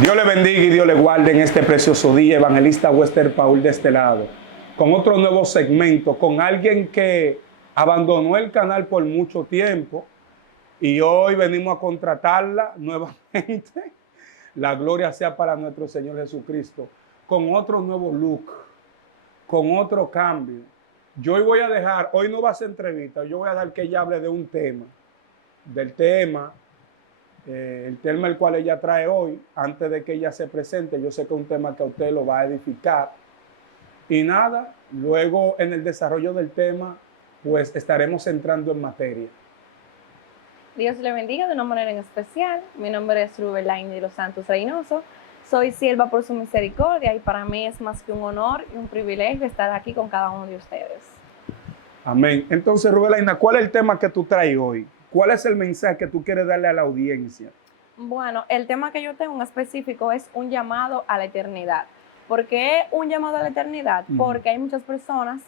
Dios le bendiga y Dios le guarde en este precioso día. Evangelista Wester Paul de este lado, con otro nuevo segmento, con alguien que abandonó el canal por mucho tiempo y hoy venimos a contratarla nuevamente. La gloria sea para nuestro Señor Jesucristo, con otro nuevo look, con otro cambio. Yo hoy voy a dejar, hoy no va a ser entrevista, yo voy a dejar que ella hable de un tema, del tema. El tema el cual ella trae hoy, antes de que ella se presente, yo sé que es un tema que a usted lo va a edificar. Y nada, luego en el desarrollo del tema, pues estaremos entrando en materia. Dios le bendiga de una manera en especial. Mi nombre es Rubelain de los Santos Reynoso. Soy sierva por su misericordia y para mí es más que un honor y un privilegio estar aquí con cada uno de ustedes. Amén. Entonces, Rubelaina, ¿cuál es el tema que tú traes hoy? ¿Cuál es el mensaje que tú quieres darle a la audiencia? Bueno, el tema que yo tengo en específico es un llamado a la eternidad. ¿Por qué un llamado a la eternidad? Porque hay muchas personas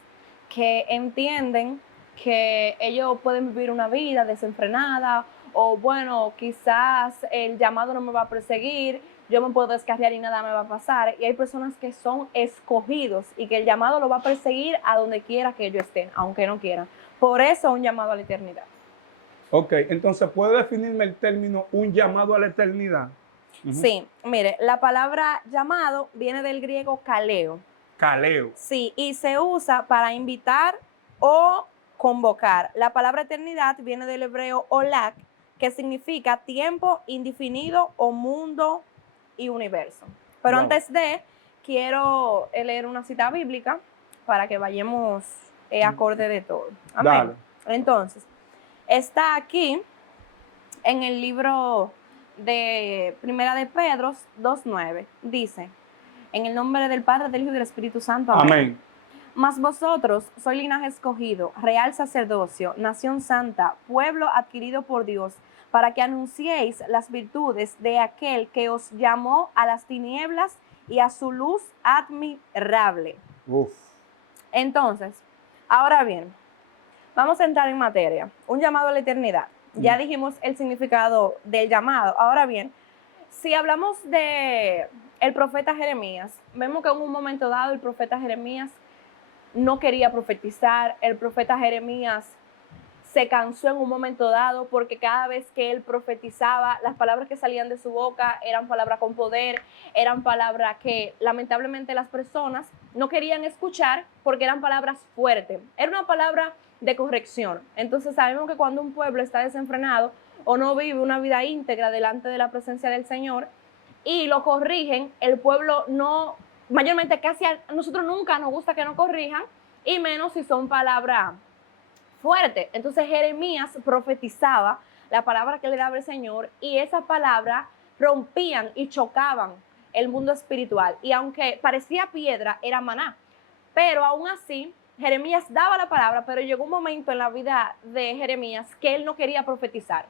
que entienden que ellos pueden vivir una vida desenfrenada o bueno, quizás el llamado no me va a perseguir, yo me puedo descarriar y nada me va a pasar. Y hay personas que son escogidos y que el llamado lo va a perseguir a donde quiera que ellos estén, aunque no quieran. Por eso un llamado a la eternidad. Ok, entonces, ¿puede definirme el término un llamado a la eternidad? Sí, mire, la palabra llamado viene del griego kaleo. Caleo. Sí, y se usa para invitar o convocar. La palabra eternidad viene del hebreo olak, que significa tiempo indefinido o mundo y universo. Pero antes de, quiero leer una cita bíblica para que vayamos acorde de todo. Amén. Dale. Entonces, está aquí en el libro de Primera de Pedro 2:9. Dice, en el nombre del Padre, del Hijo y del Espíritu Santo. Amén. Amén. Mas vosotros sois linaje escogido, real sacerdocio, nación santa, pueblo adquirido por Dios, para que anunciéis las virtudes de aquel que os llamó a las tinieblas y a su luz admirable. Uf. Entonces, ahora bien, vamos a entrar en materia. Un llamado a la eternidad. Ya dijimos el significado del llamado. Ahora bien, si hablamos de el profeta Jeremías, vemos que en un momento dado el profeta Jeremías no quería profetizar. El profeta Jeremías se cansó en un momento dado porque cada vez que él profetizaba, las palabras que salían de su boca eran palabras con poder, eran palabras que lamentablemente las personas no querían escuchar porque eran palabras fuertes. Era una palabra de corrección. Entonces sabemos que cuando un pueblo está desenfrenado o no vive una vida íntegra delante de la presencia del Señor y lo corrigen, el pueblo no, mayormente casi a nosotros nunca nos gusta que nos corrijan, y menos si son palabras fuertes. Entonces Jeremías profetizaba la palabra que le daba el Señor y esas palabras rompían y chocaban el mundo espiritual. Y aunque parecía piedra, era maná. Pero aún así, Jeremías daba la palabra, pero llegó un momento en la vida de Jeremías que él no quería profetizar.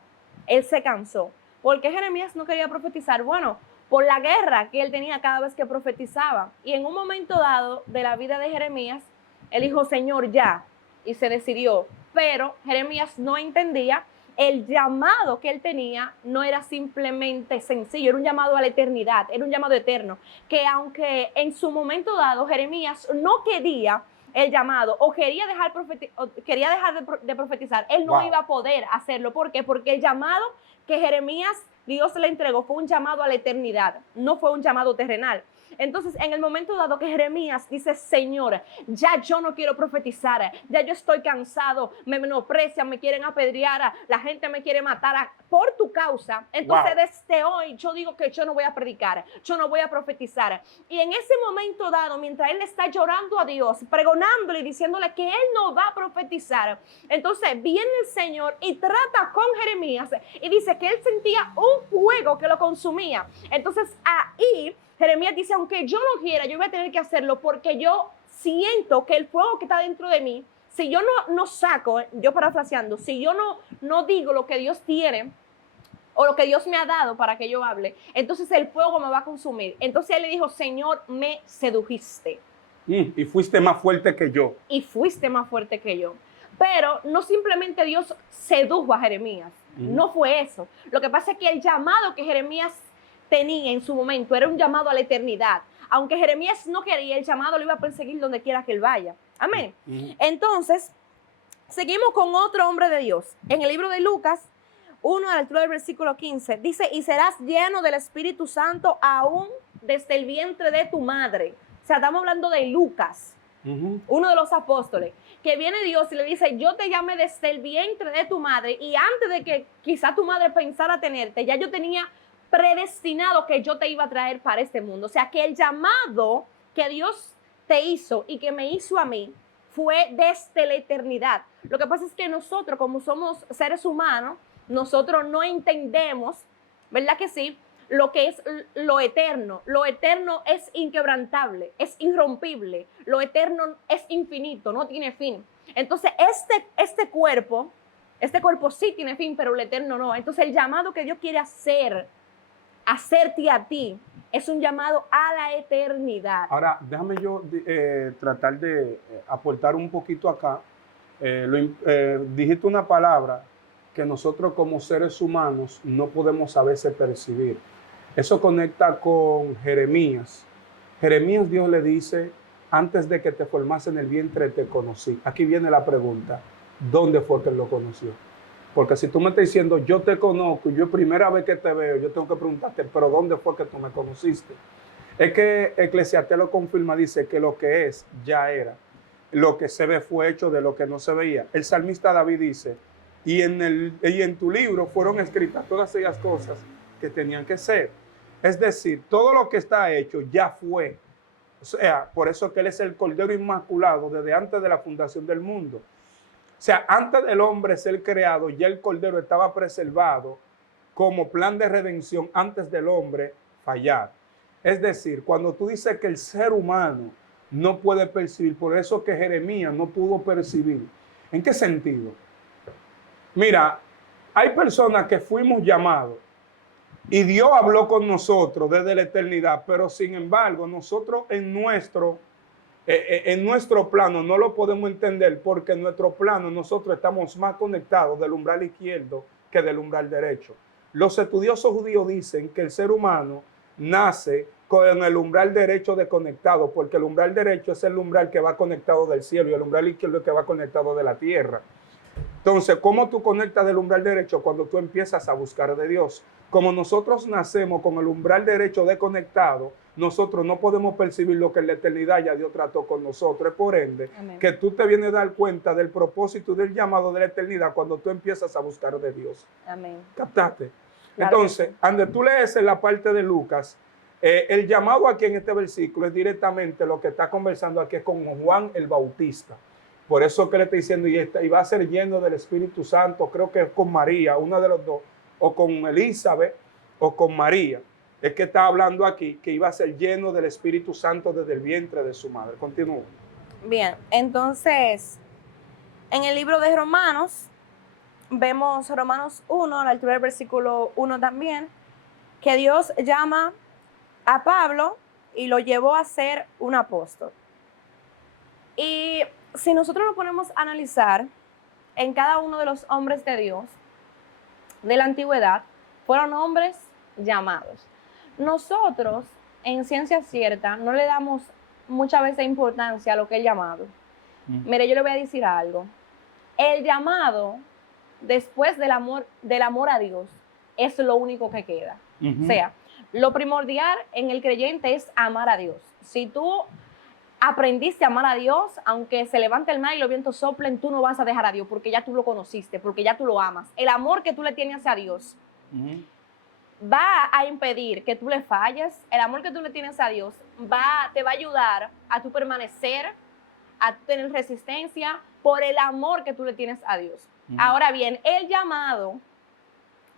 Él se cansó. ¿Por qué Jeremías no quería profetizar? Bueno, por la guerra que él tenía cada vez que profetizaba. Y en un momento dado de la vida de Jeremías, él dijo, Señor, ya. Y se decidió. Pero Jeremías no entendía el llamado que él tenía no era simplemente sencillo, era un llamado a la eternidad, era un llamado eterno, que aunque en su momento dado Jeremías no quería el llamado o quería dejar de profetizar, él no iba a poder hacerlo. ¿Por qué? Porque el llamado que Jeremías Dios le entregó fue un llamado a la eternidad, no fue un llamado terrenal. Entonces, en el momento dado que Jeremías dice, Señor, ya yo no quiero profetizar, ya yo estoy cansado, me menosprecian, me quieren apedrear, la gente me quiere matar por tu causa. Entonces, desde hoy yo digo que yo no voy a predicar, yo no voy a profetizar. Y en ese momento dado, mientras él está llorando a Dios, pregonándole y diciéndole que él no va a profetizar, entonces viene el Señor y trata con Jeremías y dice que él sentía un fuego que lo consumía. Entonces, ahí Jeremías dice, aunque yo no quiera, yo voy a tener que hacerlo porque yo siento que el fuego que está dentro de mí, si yo no saco, yo parafraseando, si yo no digo lo que Dios tiene o lo que Dios me ha dado para que yo hable, entonces el fuego me va a consumir. Entonces él le dijo, Señor, me sedujiste. Y fuiste más fuerte que yo. Y fuiste más fuerte que yo. Pero no simplemente Dios sedujo a Jeremías, no fue eso. Lo que pasa es que el llamado que Jeremías tenía en su momento era un llamado a la eternidad. Aunque Jeremías no quería, el llamado lo iba a perseguir donde quiera que él vaya. Amén. Entonces, seguimos con otro hombre de Dios. En el libro de Lucas 1, a la altura del versículo 15, dice, y serás lleno del Espíritu Santo aún desde el vientre de tu madre. O sea, estamos hablando de Lucas, uno de los apóstoles, que viene Dios y le dice, yo te llamé desde el vientre de tu madre, y antes de que quizá tu madre pensara tenerte, ya yo tenía predestinado que yo te iba a traer para este mundo. O sea, que el llamado que Dios te hizo y que me hizo a mí fue desde la eternidad. Lo que pasa es que nosotros, como somos seres humanos, nosotros no entendemos, ¿verdad que sí?, lo que es lo eterno. Lo eterno es inquebrantable, es irrompible. Lo eterno es infinito, no tiene fin. Entonces, este cuerpo sí tiene fin, pero el eterno no. Entonces, el llamado que Dios quiere hacerte a ti, es un llamado a la eternidad. Ahora, déjame yo tratar de aportar un poquito acá. Dijiste una palabra que nosotros como seres humanos no podemos a veces percibir. Eso conecta con Jeremías. Jeremías, Dios le dice, antes de que te formase en el vientre te conocí. Aquí viene la pregunta, ¿dónde fue que él lo conoció? Porque si tú me estás diciendo, yo te conozco, yo primera vez que te veo, yo tengo que preguntarte, pero ¿dónde fue que tú me conociste? Es que Eclesiastés lo confirma, dice que lo que es, ya era. Lo que se ve fue hecho de lo que no se veía. El salmista David dice, y en tu libro fueron escritas todas aquellas cosas que tenían que ser. Es decir, todo lo que está hecho ya fue. O sea, por eso que él es el Cordero Inmaculado desde antes de la fundación del mundo. O sea, antes del hombre ser creado, ya el Cordero estaba preservado como plan de redención antes del hombre fallar. Es decir, cuando tú dices que el ser humano no puede percibir, por eso que Jeremías no pudo percibir. ¿En qué sentido? Mira, hay personas que fuimos llamados y Dios habló con nosotros desde la eternidad, pero sin embargo nosotros en nuestro plano no lo podemos entender porque en nuestro plano nosotros estamos más conectados del umbral izquierdo que del umbral derecho. Los estudiosos judíos dicen que el ser humano nace con el umbral derecho desconectado, porque el umbral derecho es el umbral que va conectado del cielo y el umbral izquierdo es el que va conectado de la tierra. Entonces, ¿cómo tú conectas del umbral derecho? Cuando tú empiezas a buscar de Dios. Como nosotros nacemos con el umbral derecho desconectado, nosotros no podemos percibir lo que en la eternidad ya Dios trató con nosotros. Por ende, amén, que tú te vienes a dar cuenta del propósito y del llamado de la eternidad cuando tú empiezas a buscar de Dios. Amén. ¿Captaste? Claro. Entonces, cuando tú lees en la parte de Lucas, el llamado aquí en este versículo es directamente lo que está conversando aquí con Juan el Bautista. Por eso que le está diciendo, y va a ser lleno del Espíritu Santo, creo que es con María, una de los dos, o con Elizabeth, o con María. Es que está hablando aquí, que iba a ser lleno del Espíritu Santo desde el vientre de su madre. Continúa. Bien, entonces, en el libro de Romanos, vemos Romanos 1, a la altura del versículo 1 también, que Dios llama a Pablo y lo llevó a ser un apóstol. Y si nosotros nos ponemos a analizar en cada uno de los hombres de Dios de la antigüedad, fueron hombres llamados. Nosotros, en ciencia cierta, no le damos muchas veces importancia a lo que es llamado. Mire, yo le voy a decir algo. El llamado, después del amor a Dios, es lo único que queda. O sea, lo primordial en el creyente es amar a Dios. Si tú aprendiste a amar a Dios, aunque se levante el mar y los vientos soplen, tú no vas a dejar a Dios porque ya tú lo conociste, porque ya tú lo amas. El amor que tú le tienes hacia Dios va a impedir que tú le falles. El amor que tú le tienes a Dios te va a ayudar a tú permanecer, a tener resistencia por el amor que tú le tienes a Dios. Ahora bien, el llamado,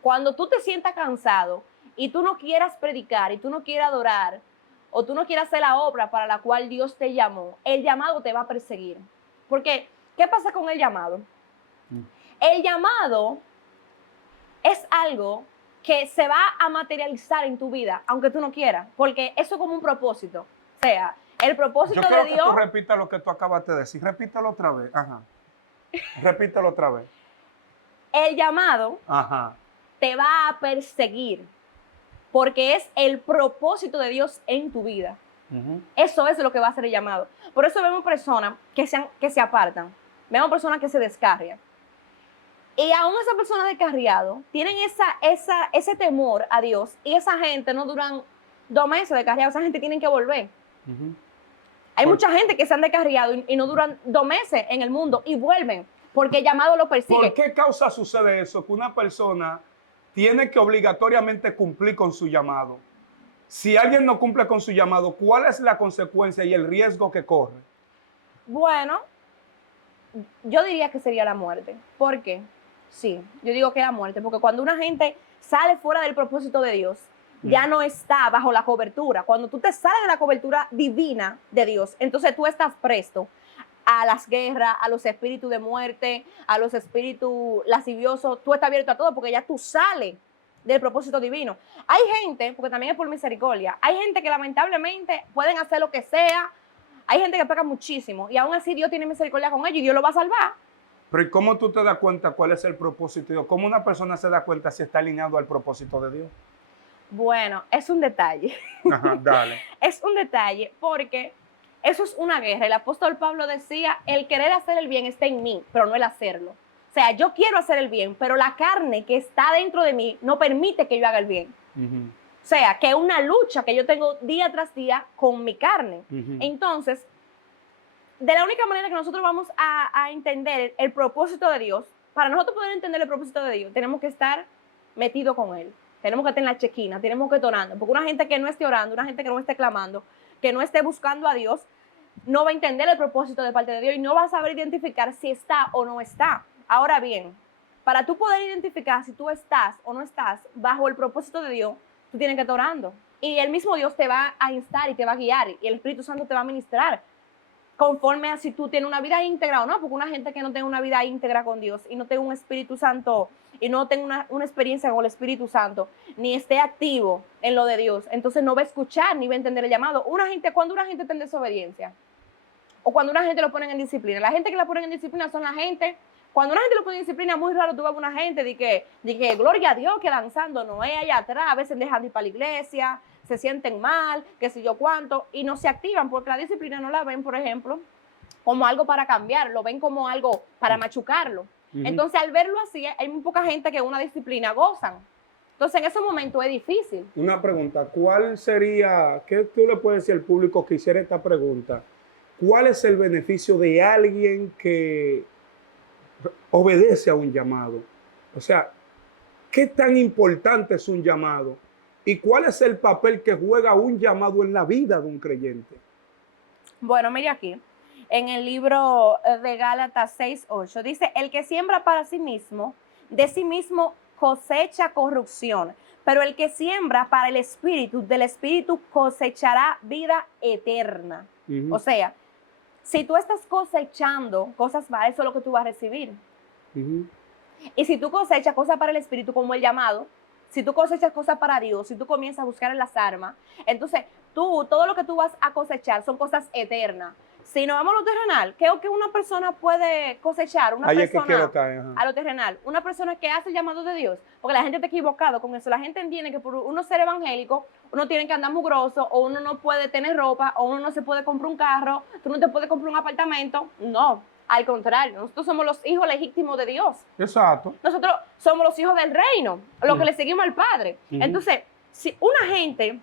cuando tú te sientas cansado y tú no quieras predicar y tú no quieras adorar, o tú no quieras hacer la obra para la cual Dios te llamó, el llamado te va a perseguir. Porque, ¿qué pasa con el llamado? El llamado es algo que se va a materializar en tu vida, aunque tú no quieras, porque eso es como un propósito. O sea, el propósito de Dios... Yo quiero que tú repitas lo que tú acabas de decir. Repítalo otra vez. Ajá. Repítalo otra vez. El llamado te va a perseguir. porque es el propósito de Dios en tu vida. Eso es lo que va a ser el llamado. Por eso vemos personas que se apartan, vemos personas que se descarrian. Y aún esas personas descarriadas tienen ese temor a Dios, y esa gente no duran 2 meses descarriados, esa gente tiene que volver. Hay mucha gente que se han descarriado y no duran 2 meses en el mundo y vuelven, porque el llamado lo persigue. ¿Por qué causa sucede eso? Que una persona tiene que obligatoriamente cumplir con su llamado. Si alguien no cumple con su llamado, ¿cuál es la consecuencia y el riesgo que corre? Bueno, yo diría que sería la muerte. ¿Por qué? Sí, yo digo que la muerte, porque cuando una gente sale fuera del propósito de Dios, ya no está bajo la cobertura. Cuando tú te sales de la cobertura divina de Dios, entonces tú estás presto a las guerras, a los espíritus de muerte, a los espíritus lasciviosos. Tú estás abierto a todo porque ya tú sales del propósito divino. Hay gente, porque también es por misericordia, hay gente que lamentablemente pueden hacer lo que sea, hay gente que peca muchísimo y aún así Dios tiene misericordia con ellos y Dios lo va a salvar. Pero ¿y cómo tú te das cuenta cuál es el propósito de Dios? ¿Cómo una persona se da cuenta si está alineado al propósito de Dios? Bueno, es un detalle. Ajá, dale. Es un detalle porque eso es una guerra. El apóstol Pablo decía, el querer hacer el bien está en mí, pero no el hacerlo. O sea, yo quiero hacer el bien, pero la carne que está dentro de mí no permite que yo haga el bien. O sea, que es una lucha que yo tengo día tras día con mi carne. Entonces, de la única manera que nosotros vamos a entender el propósito de Dios, para nosotros poder entender el propósito de Dios, tenemos que estar metidos con Él. Tenemos que estar en la chequina, tenemos que estar orando. Porque una gente que no esté orando, una gente que no esté clamando, que no esté buscando a Dios, no va a entender el propósito de parte de Dios y no va a saber identificar si está o no está. Ahora bien, para tú poder identificar si tú estás o no estás bajo el propósito de Dios, tú tienes que estar orando. Y el mismo Dios te va a instar y te va a guiar y el Espíritu Santo te va a ministrar conforme a si tú tienes una vida íntegra o no, porque una gente que no tenga una vida íntegra con Dios y no tenga un Espíritu Santo y no tenga una experiencia con el Espíritu Santo, ni esté activo en lo de Dios, entonces no va a escuchar ni va a entender el llamado. Cuando una gente está en desobediencia o cuando una gente lo pone en disciplina, la gente que la pone en disciplina son la gente, cuando una gente lo pone en disciplina, muy raro tú ves una gente de que gloria a Dios, que danzando no es allá atrás, a veces dejan de ir para la iglesia, se sienten mal, qué sé yo cuánto, y no se activan porque la disciplina no la ven, por ejemplo, como algo para cambiar, lo ven como algo para machucarlo. Entonces, al verlo así, hay muy poca gente que una disciplina gozan. Entonces, en ese momento es difícil. Una pregunta, ¿cuál sería, qué tú le puedes decir al público que hiciera esta pregunta? ¿Cuál es el beneficio de alguien que obedece a un llamado? O sea, ¿qué tan importante es un llamado? ¿Y cuál es el papel que juega un llamado en la vida de un creyente? Bueno, mire aquí, en el libro de Gálatas 6:8, dice, el que siembra para sí mismo, de sí mismo cosecha corrupción, pero el que siembra para el Espíritu, del Espíritu cosechará vida eterna. O sea, si tú estás cosechando cosas malas, eso es lo que tú vas a recibir. Y si tú cosechas cosas para el Espíritu, como el llamado, si tú cosechas cosas para Dios, si tú comienzas a buscar en las armas, entonces todo lo que tú vas a cosechar son cosas eternas. Si nos vamos a lo terrenal, ¿qué es que una persona puede cosechar? A lo terrenal. Una persona que hace el llamado de Dios. Porque la gente está equivocado con eso. La gente entiende que por uno ser evangélico, uno tiene que andar mugroso, o uno no puede tener ropa, o uno no se puede comprar un carro, tú no te puedes comprar un apartamento. No. Al contrario, nosotros somos los hijos legítimos de Dios. Exacto. Nosotros somos los hijos del reino, los que le seguimos al Padre. Entonces, si una gente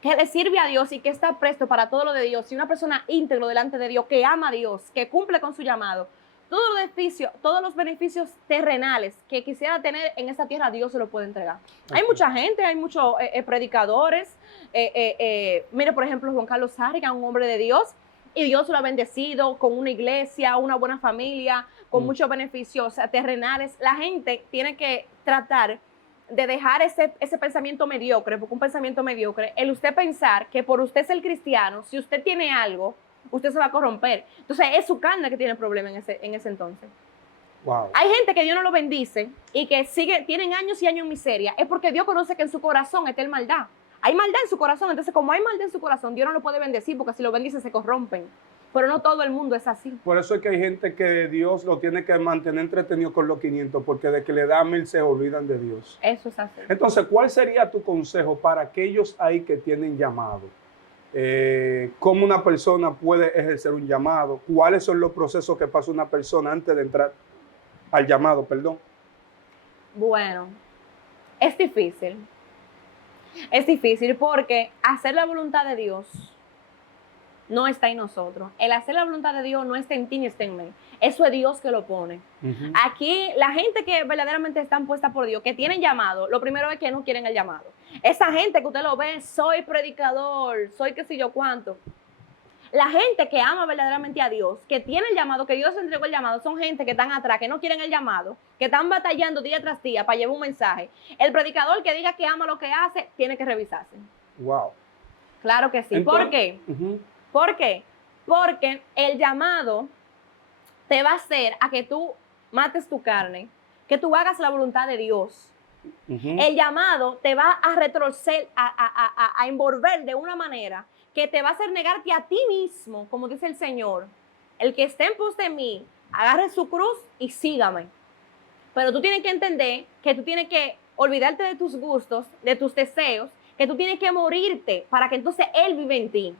que le sirve a Dios y que está presto para todo lo de Dios, si una persona íntegro delante de Dios, que ama a Dios, que cumple con su llamado, todos los beneficios terrenales que quisiera tener en esta tierra, Dios se lo puede entregar. Hay mucha gente, hay muchos predicadores. Mire, por ejemplo, Juan Carlos Sarga, un hombre de Dios, y Dios lo ha bendecido con una iglesia, una buena familia, con muchos beneficios terrenales. La gente tiene que tratar de dejar ese pensamiento mediocre, porque un pensamiento mediocre, el usted pensar que por usted ser cristiano, si usted tiene algo, usted se va a corromper. Entonces, es su carne que tiene problema en ese entonces. Wow. Hay gente que Dios no lo bendice y que tienen años y años en miseria. Es porque Dios conoce que en su corazón está el maldad. Hay maldad en su corazón, entonces como hay maldad en su corazón, Dios no lo puede bendecir porque si lo bendice se corrompen. pero no todo el mundo es así. Por eso es que hay gente que Dios lo tiene que mantener entretenido con los 500, porque de que le da 1000 se olvidan de Dios. Eso es así. Entonces, ¿cuál sería tu consejo para aquellos ahí que tienen llamado? ¿Cómo una persona puede ejercer un llamado? ¿Cuáles son los procesos que pasa una persona antes de entrar al llamado? Perdón. Bueno, es difícil. Es difícil porque hacer la voluntad de Dios no está en nosotros. El hacer la voluntad de Dios no está en ti ni está en mí. Eso es Dios que lo pone. Aquí, la gente que verdaderamente están puesta por Dios, que tienen llamado, lo primero es que no quieren el llamado. Esa gente que usted lo ve, soy predicador, soy qué sé yo cuánto. La gente que ama verdaderamente a Dios, que tiene el llamado, que Dios entregó el llamado, son gente que están atrás, que no quieren el llamado, que están batallando día tras día para llevar un mensaje. El predicador que diga que ama lo que hace, tiene que revisarse. Wow. Claro que sí. Entonces, ¿Por qué? ¿Por qué? Porque el llamado te va a hacer a que tú mates tu carne, que tú hagas la voluntad de Dios. El llamado te va a retorcer, a envolver de una manera que te va a hacer negarte a ti mismo, como dice el Señor. El que esté en pos de mí, agarre su cruz y sígame. Pero tú tienes que entender que tú tienes que olvidarte de tus gustos, de tus deseos, que tú tienes que morirte para que entonces Él vive en ti.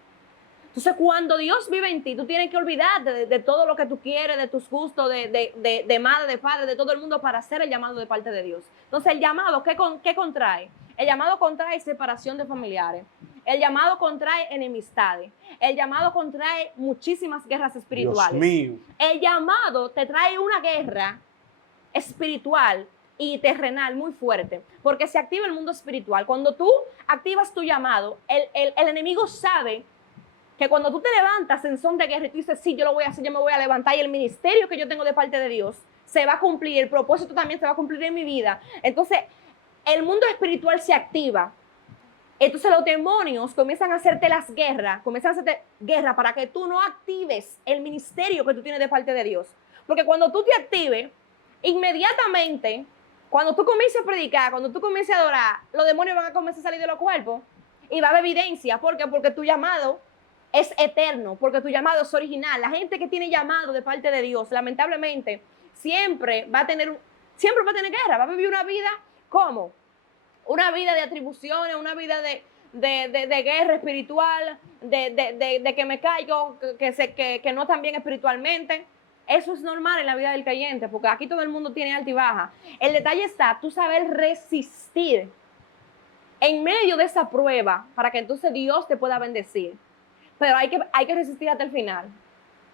Entonces, cuando Dios vive en ti, tú tienes que olvidarte de todo lo que tú quieres, de tus gustos, de madre, de padre, de todo el mundo para hacer el llamado de parte de Dios. Entonces, el llamado, ¿qué contrae? El llamado contrae separación de familiares. El llamado contrae enemistades. El llamado contrae muchísimas guerras espirituales. Dios mío. El llamado te trae una guerra espiritual y terrenal muy fuerte, porque se activa el mundo espiritual. Cuando tú activas tu llamado, el enemigo sabe que cuando tú te levantas en son de guerra y tú dices, sí, yo lo voy a hacer, yo me voy a levantar, y el ministerio que yo tengo de parte de Dios se va a cumplir, el propósito también se va a cumplir en mi vida. Entonces, el mundo espiritual se activa. Entonces, los demonios comienzan a hacerte las guerras, comienzan a hacerte guerra para que tú no actives el ministerio que tú tienes de parte de Dios. Porque cuando tú te actives, inmediatamente, cuando tú comiences a predicar, cuando tú comiences a adorar, los demonios van a comenzar a salir de los cuerpos y va a haber evidencia. ¿Por qué? Porque tu llamado es eterno, porque tu llamado es original. La gente que tiene llamado de parte de Dios, lamentablemente, siempre va a tener guerra, va a vivir una vida, ¿cómo? Una vida de atribuciones, una vida de guerra espiritual, de que me caigo, que no tan bien espiritualmente. Eso es normal en la vida del creyente, porque aquí todo el mundo tiene alta y baja. El detalle está, tú saber resistir en medio de esa prueba para que entonces Dios te pueda bendecir. Pero hay que resistir hasta el final.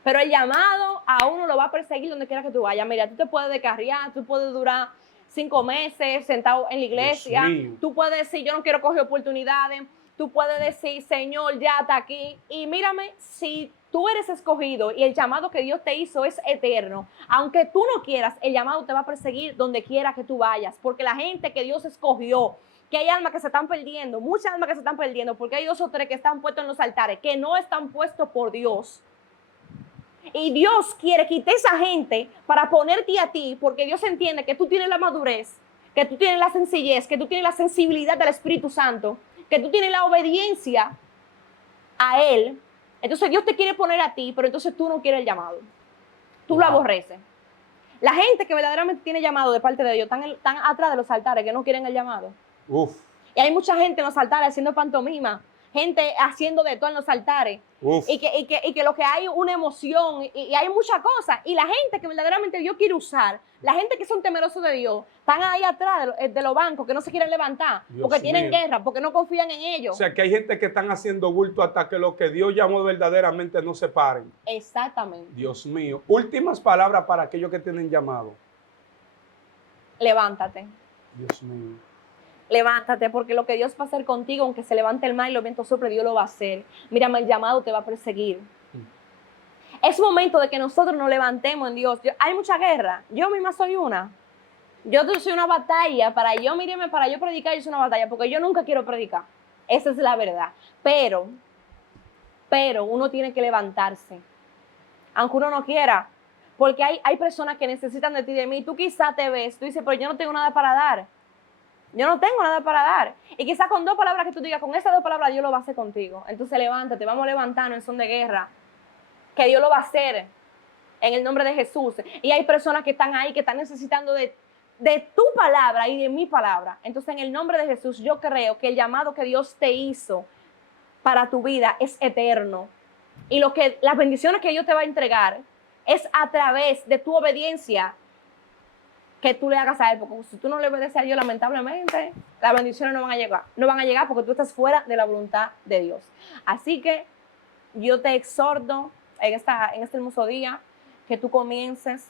Pero el llamado a uno lo va a perseguir donde quiera que tú vayas. Mira, tú te puedes descarriar, tú puedes durar 5 meses sentado en la iglesia. Tú puedes decir, yo no quiero coger oportunidades. Tú puedes decir, Señor, ya está aquí. Y mírame, si tú eres escogido y el llamado que Dios te hizo es eterno, aunque tú no quieras, el llamado te va a perseguir donde quiera que tú vayas. Porque la gente que Dios escogió, que hay almas que se están perdiendo, muchas almas que se están perdiendo, porque hay 2 o 3 que están puestos en los altares, que no están puestos por Dios. Y Dios quiere quitar esa gente para ponerte a ti, porque Dios entiende que tú tienes la madurez, que tú tienes la sencillez, que tú tienes la sensibilidad del Espíritu Santo, que tú tienes la obediencia a Él. Entonces Dios te quiere poner a ti, pero entonces tú no quieres el llamado. Tú lo aborreces. La gente que verdaderamente tiene llamado de parte de Dios están atrás de los altares, que no quieren el llamado. Uf. Y hay mucha gente en los altares haciendo pantomima, gente haciendo de todo en los altares. Y que lo que hay una emoción y hay muchas cosas. Y la gente que verdaderamente Dios quiere usar, la gente que son temerosos de Dios, están ahí atrás de los bancos que no se quieren levantar, porque tienen guerra, porque no confían en ellos. O sea, que hay gente que están haciendo bulto hasta que lo que Dios llamó verdaderamente no se paren. Exactamente. Dios mío. Últimas palabras para aquellos que tienen llamado. Levántate. Dios mío. Levántate, porque lo que Dios va a hacer contigo, aunque se levante el mar y los vientos soplen, Dios lo va a hacer. Mírame, el llamado te va a perseguir. Es momento de que nosotros nos levantemos en Dios. Hay mucha guerra. Yo misma soy una. Yo soy una batalla. Para yo predicar, yo soy una batalla, porque yo nunca quiero predicar. Esa es la verdad. Pero uno tiene que levantarse. Aunque uno no quiera. Porque hay personas que necesitan de ti, de mí. Tú quizás te ves, tú dices, pero yo no tengo nada para dar. Yo no tengo nada para dar. Y quizás con 2 palabras que tú digas, con esas 2 palabras Dios lo va a hacer contigo. Entonces levántate, vamos a levantarnos en son de guerra. que Dios lo va a hacer en el nombre de Jesús. Y hay personas que están ahí, que están necesitando de tu palabra y de mi palabra. Entonces, en el nombre de Jesús, yo creo que el llamado que Dios te hizo para tu vida es eterno. Y las bendiciones que Dios te va a entregar es a través de tu obediencia que tú le hagas a Él. Porque si tú no le obedeces a Dios, lamentablemente, las bendiciones no van a llegar. No van a llegar porque tú estás fuera de la voluntad de Dios. Así que yo te exhorto en este hermoso día que tú comiences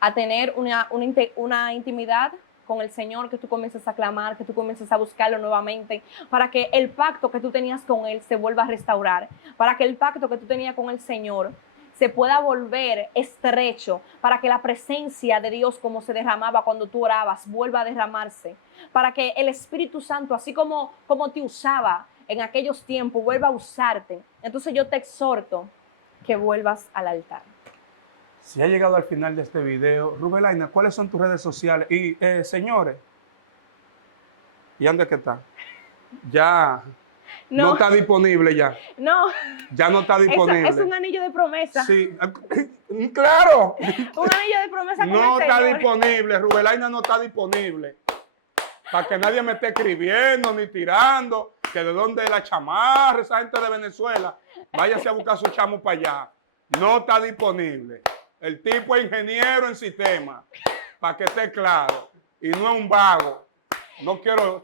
a tener una intimidad con el Señor, que tú comiences a clamar, que tú comiences a buscarlo nuevamente, para que el pacto que tú tenías con Él se vuelva a restaurar, para que el pacto que tú tenías con el Señor se pueda volver estrecho, para que la presencia de Dios, como se derramaba cuando tú orabas, vuelva a derramarse, para que el Espíritu Santo, así como te usaba en aquellos tiempos, vuelva a usarte. Entonces yo te exhorto que vuelvas al altar. Si ha llegado al final de este video, Rubelaina, ¿cuáles son tus redes sociales? Y señores, ¿y dónde es que está? Ya no está disponible ya. No. Ya no está disponible. Es un anillo de promesa. Sí, claro. Un anillo de promesa con no el está Señor. Disponible, Rubelaina no está disponible. Para que nadie me esté escribiendo ni tirando, que de dónde es la chamarra, esa gente de Venezuela. Váyase a buscar su chamo para allá. No está disponible. El tipo es ingeniero en sistema, para que esté claro. Y no es un vago. No quiero...